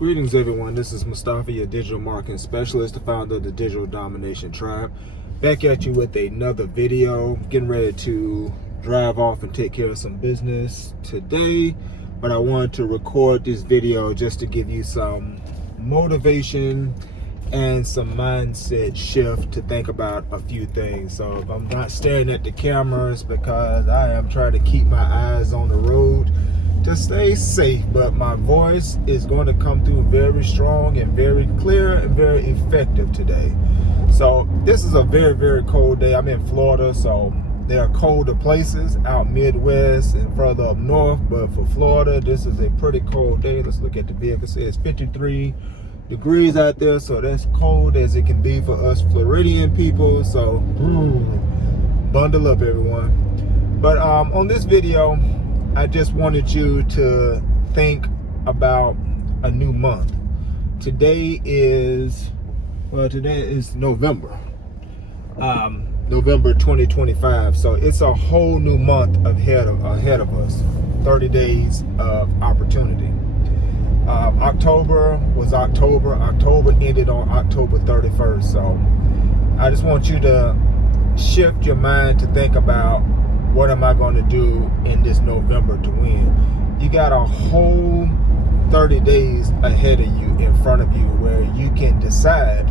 Greetings everyone, this is Mustafaa, your digital marketing specialist, the founder of the Digital Domination Tribe. Back at you with another video. Getting ready to drive off and take care of some business today, but I wanted to record this video just to give you some motivation and some mindset shift to think about a few things. So if I'm not staring at the cameras, because I am trying to keep my eyes on the road to stay safe, but my voice is going to come through very strong and very clear and very effective today. So this is a very, very cold day. I'm in Florida, so there are colder places out Midwest and further up north, but for Florida, this is a pretty cold day. Let's look at the vehicle. It says 53 degrees out there, so that's cold as it can be for us Floridian people. So bundle up, everyone. But on this video, I just wanted you to think about a new month. Today is November. November 2025. So it's a whole new month ahead of us. 30 days of opportunity. October was October. October ended on October 31st. So I just want you to shift your mind to think about, what am I going to do in this November to win? You got a whole 30 days ahead of you, in front of you, where you can decide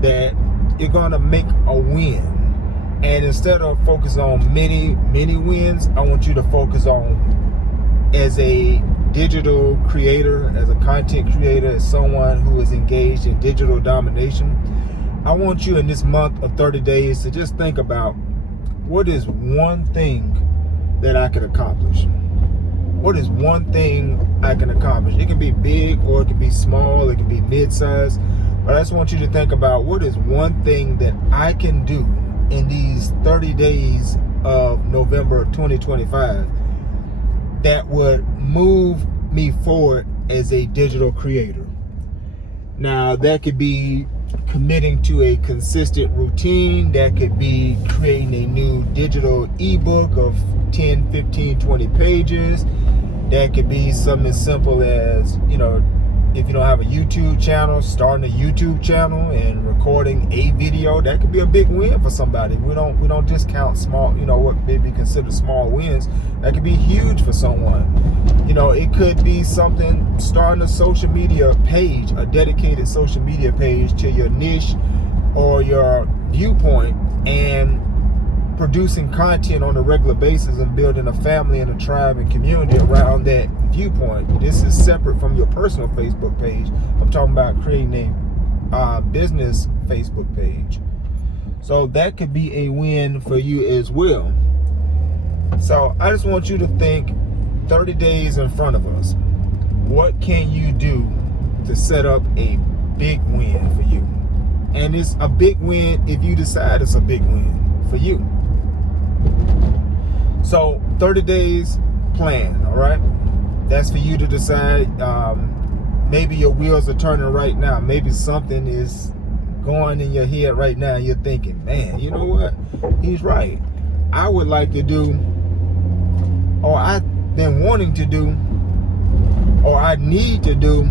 that you're going to make a win. And instead of focus on many wins, I want you to focus on, as a digital creator, as a content creator, as someone who is engaged in digital domination, I want you in this month of 30 days to just think about, what is one thing that I can accomplish? What is one thing I can accomplish? It can be big or it can be small, it can be mid-sized, but I just want you to think about, what is one thing that I can do in these 30 days of November 2025 that would move me forward as a digital creator. Now, that could be committing to a consistent routine. That could be creating a new digital ebook of 10, 15, 20 pages. That could be something as simple as, if you don't have a YouTube channel, starting a YouTube channel and recording a video. That could be a big win for somebody. We don't discount small, what may be considered small wins. That could be huge for someone. It could be something, starting a social media page, a dedicated social media page to your niche or your viewpoint, and producing content on a regular basis and building a family and a tribe and community around that viewpoint. This is separate from your personal Facebook page. I'm talking about creating a business Facebook page. So that could be a win for you as well. So I just want you to think, 30 days in front of us. What can you do to set up a big win for you? And it's a big win if you decide it's a big win for you. So 30 days plan, all right? That's for you to decide. Maybe your wheels are turning right now. Maybe something is going in your head right now. You're thinking, man, you know what? He's right. I would like to do, or I've been wanting to do, or I need to do,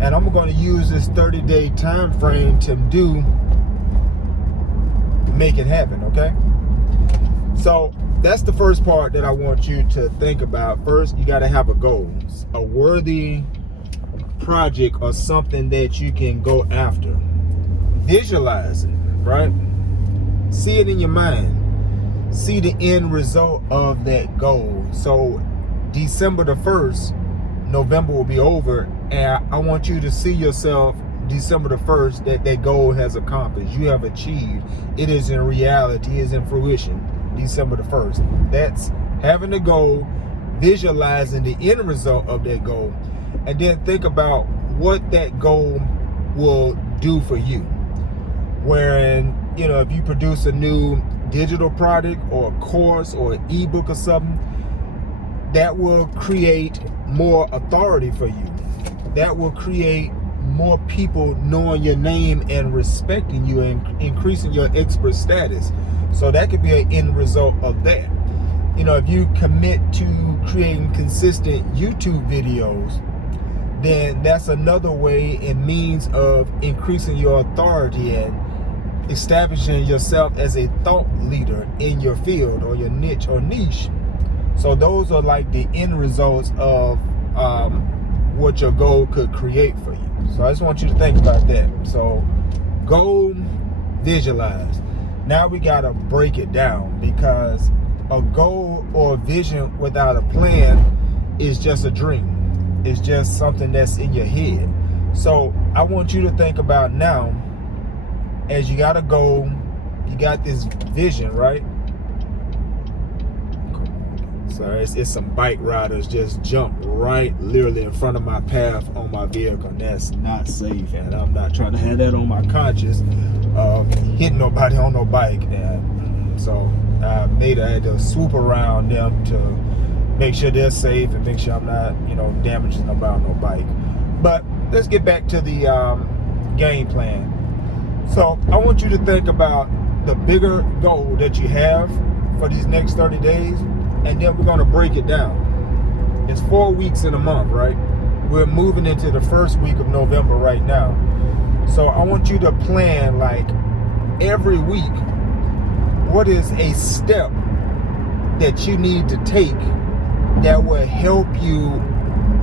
and I'm going to use this 30-day time frame to make it happen, okay? So that's the first part that I want you to think about. First, you got to have a goal, a worthy project or something that you can go after. Visualize it, right? See it in your mind. See the end result of that goal. So December the 1st, November will be over, and I want you to see yourself December the 1st that goal has accomplished. You have achieved. It is in reality, it is in fruition. December the 1st. That's having a goal, visualizing the end result of that goal, and then think about what that goal will do for you. Wherein, if you produce a new digital product or a course or an ebook or something, that will create more authority for you. That will create more people knowing your name and respecting you and increasing your expert status. So that could be an end result of that. If you commit to creating consistent YouTube videos, then that's another way and means of increasing your authority and establishing yourself as a thought leader in your field or your niche or niche. So those are like the end results of what your goal could create for you. So I just want you to think about that. So goal, visualize. Now we got to break it down, because a goal or a vision without a plan is just a dream. It's just something that's in your head. So I want you to think about now, as you got a goal, you got this vision, right? So it's some bike riders just jumped right literally in front of my path on my vehicle, and that's not safe, and I'm not trying to have that on my conscience of hitting nobody on no bike. And so I had to swoop around them to make sure they're safe and make sure I'm not, damaging them on no bike. But let's get back to the game plan. So I want you to think about the bigger goal that you have for these next 30 days, and then we're going to break it down. It's 4 weeks in a month, right? We're moving into the first week of November right now. So I want you to plan, like, every week, what is a step that you need to take that will help you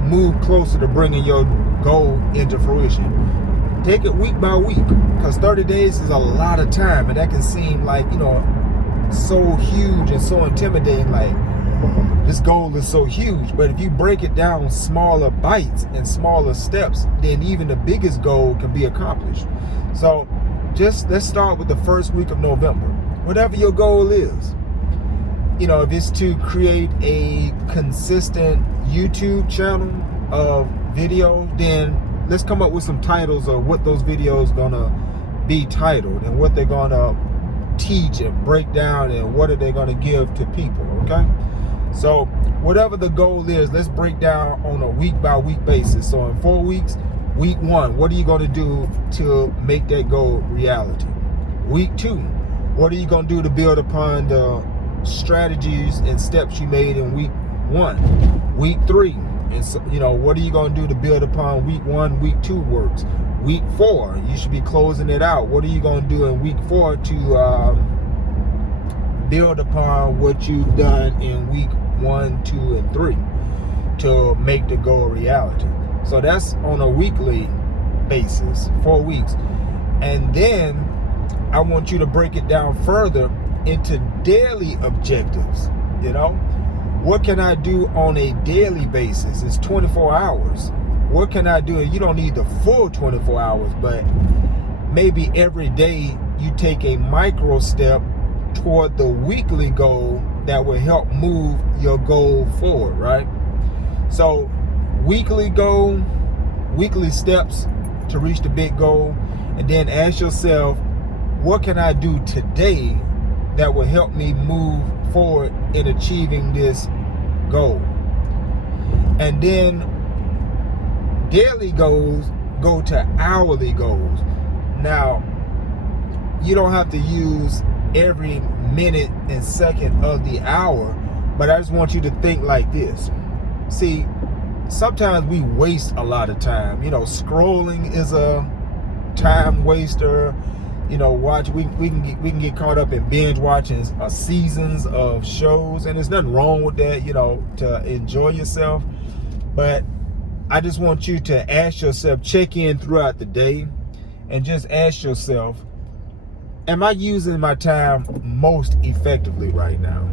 move closer to bringing your goal into fruition. Take it week by week, because 30 days is a lot of time, and that can seem like, so huge and so intimidating, like this goal is so huge. But if you break it down smaller bites and smaller steps, then even the biggest goal can be accomplished. So just let's start with the first week of November. Whatever your goal is, if it's to create a consistent YouTube channel of videos, then let's come up with some titles of what those videos gonna be titled and what they're gonna teach and break down and what are they gonna give to people. Okay, so whatever the goal is, let's break down on a week by week basis. So in 4 weeks, week 1, what are you gonna do to make that goal reality? Week 2, what are you gonna do to build upon the strategies and steps you made in week 1? Week 3, and so, what are you going to do to build upon week 1, week 2 works? Week 4, you should be closing it out. What are you going to do in week 4 to build upon what you've done in week 1, 2, and 3 to make the goal a reality? So that's on a weekly basis, 4 weeks. And then I want you to break it down further into daily objectives. What can I do on a daily basis? It's 24 hours. What can I do? And you don't need the full 24 hours, but maybe every day you take a micro step toward the weekly goal that will help move your goal forward, right? So weekly goal, weekly steps to reach the big goal, and then ask yourself, what can I do today that will help me move forward in achieving this goal? And then daily goals go to hourly goals. Now, you don't have to use every minute and second of the hour, but I just want you to think like this. See, sometimes we waste a lot of time. Scrolling is a time waster. We can get caught up in binge watching seasons of shows, and there's nothing wrong with that, to enjoy yourself. But I just want you to ask yourself, check in throughout the day, and just ask yourself, am I using my time most effectively right now?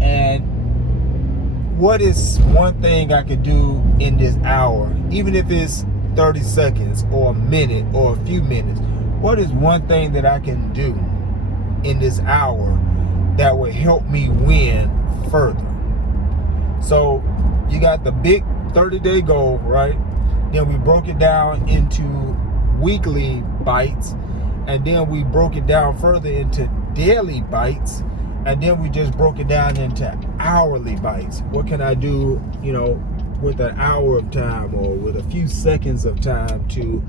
And what is one thing I could do in this hour, even if it's 30 seconds or a minute or a few minutes? What is one thing that I can do in this hour that will help me win further? So you got the big 30-day goal, right? Then we broke it down into weekly bites, and then we broke it down further into daily bites, and then we just broke it down into hourly bites. What can I do, with an hour of time or with a few seconds of time to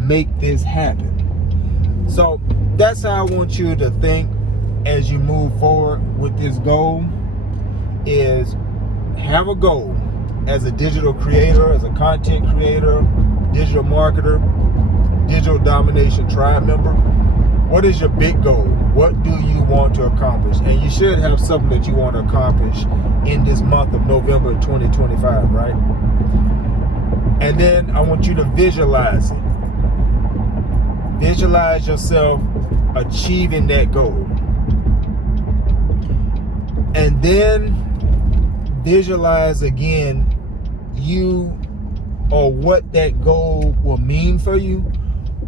make this happen? So that's how I want you to think as you move forward with this goal, is have a goal, as a digital creator, as a content creator, digital marketer, digital domination tribe member, what is your big goal? What do you want to accomplish? And you should have something that you want to accomplish in this month of November 2025, right? And then I want you to visualize it. Visualize yourself achieving that goal. And then visualize again you or what that goal will mean for you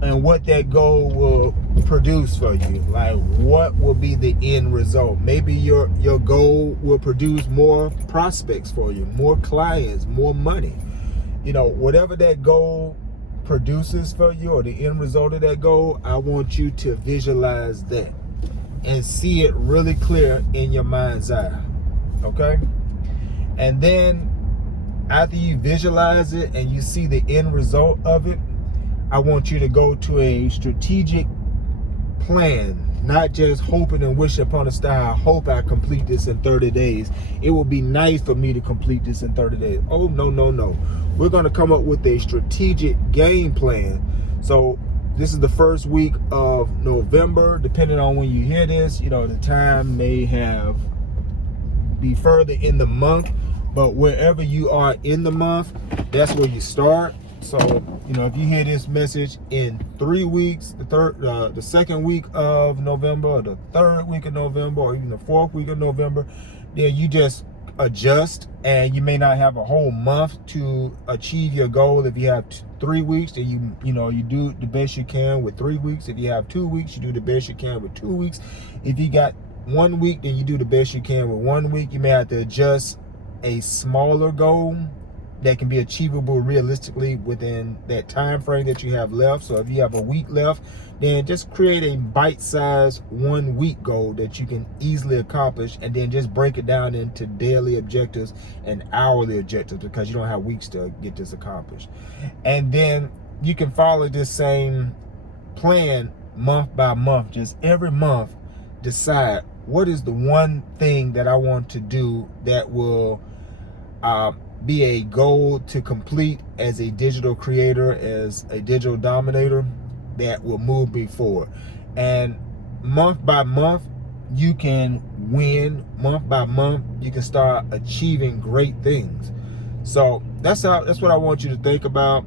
and what that goal will produce for you. Like, what will be the end result? Maybe your goal will produce more prospects for you, more clients, more money. You know, whatever that goal produces for you or the end result of that goal, I want you to visualize that and see it really clear in your mind's eye. Okay? And then after you visualize it and you see the end result of it, I want you to go to a strategic plan, not just hoping and wishing upon a star. I hope I complete this in 30 days. It will be nice for me to complete this in 30 days. Oh, no, no, no. We're going to come up with a strategic game plan. So this is the first week of November. Depending on when you hear this, you know, the time may be further in the month, but wherever you are in the month, that's where you start. So, you know, if you hear this message in 3 weeks, the second week of November, or the third week of November, or even the fourth week of November, then you just adjust, and you may not have a whole month to achieve your goal. If you have 3 weeks, then you do the best you can with 3 weeks. If you have 2 weeks, you do the best you can with 2 weeks. If you got 1 week, then you do the best you can with 1 week. You may have to adjust a smaller goal that can be achievable realistically within that time frame that you have left. So if you have a week left, then just create a bite-sized 1 week goal that you can easily accomplish, and then just break it down into daily objectives and hourly objectives, because you don't have weeks to get this accomplished. And then you can follow this same plan month by month. Just every month decide, what is the one thing that I want to do that will be a goal to complete as a digital creator, as a digital dominator, that will move me forward. And month by month, you can win. Month by month, you can start achieving great things. So that's what I want you to think about.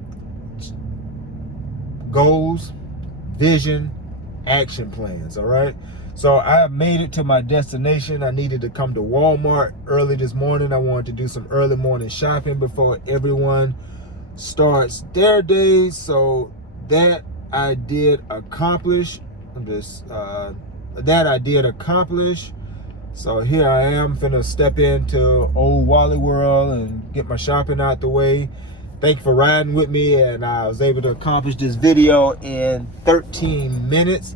Goals, vision, action plans. All right. So I have made it to my destination. I needed to come to Walmart early this morning. I wanted to do some early morning shopping before everyone starts their day. So that I did accomplish. So here I am, finna step into old Wally World and get my shopping out the way. Thank you for riding with me, and I was able to accomplish this video in 13 minutes.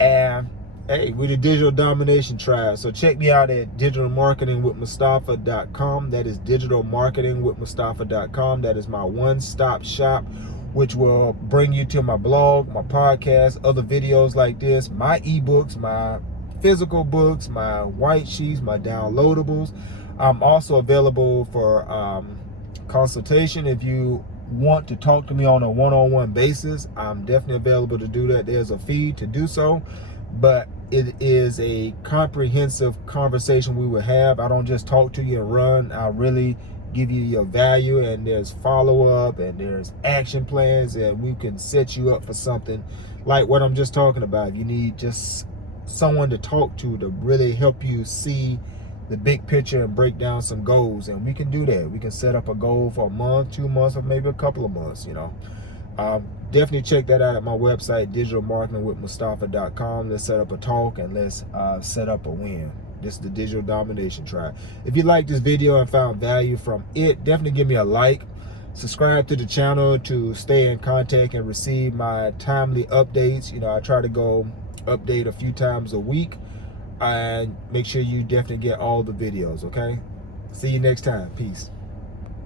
And hey, we're the Digital Domination Tribe. So check me out at digitalmarketingwithmustafaa.com. That is digitalmarketingwithmustafaa.com. That is my one-stop shop, which will bring you to my blog, my podcast, other videos like this, my ebooks, my physical books, my white sheets, my downloadables. I'm also available for consultation. If you want to talk to me on a one-on-one basis, I'm definitely available to do that. There's a fee to do so, but it is a comprehensive conversation we will have. I don't just talk to you and run. I really give you your value, and there's follow-up, and there's action plans, and we can set you up for something like what I'm just talking about. If you need just someone to talk to really help you see the big picture and break down some goals, and we can do that. We can set up a goal for a month, 2 months, or maybe a couple of months, you know. Definitely check that out at my website, digitalmarketingwithmustafaa.com. Let's set up a talk, and let's set up a win. This is the Digital Domination Tribe. If you like this video and found value from it, definitely give me a like. Subscribe to the channel to stay in contact and receive my timely updates. You know, I try to go update a few times a week, and make sure you definitely get all the videos, okay? See you next time. Peace.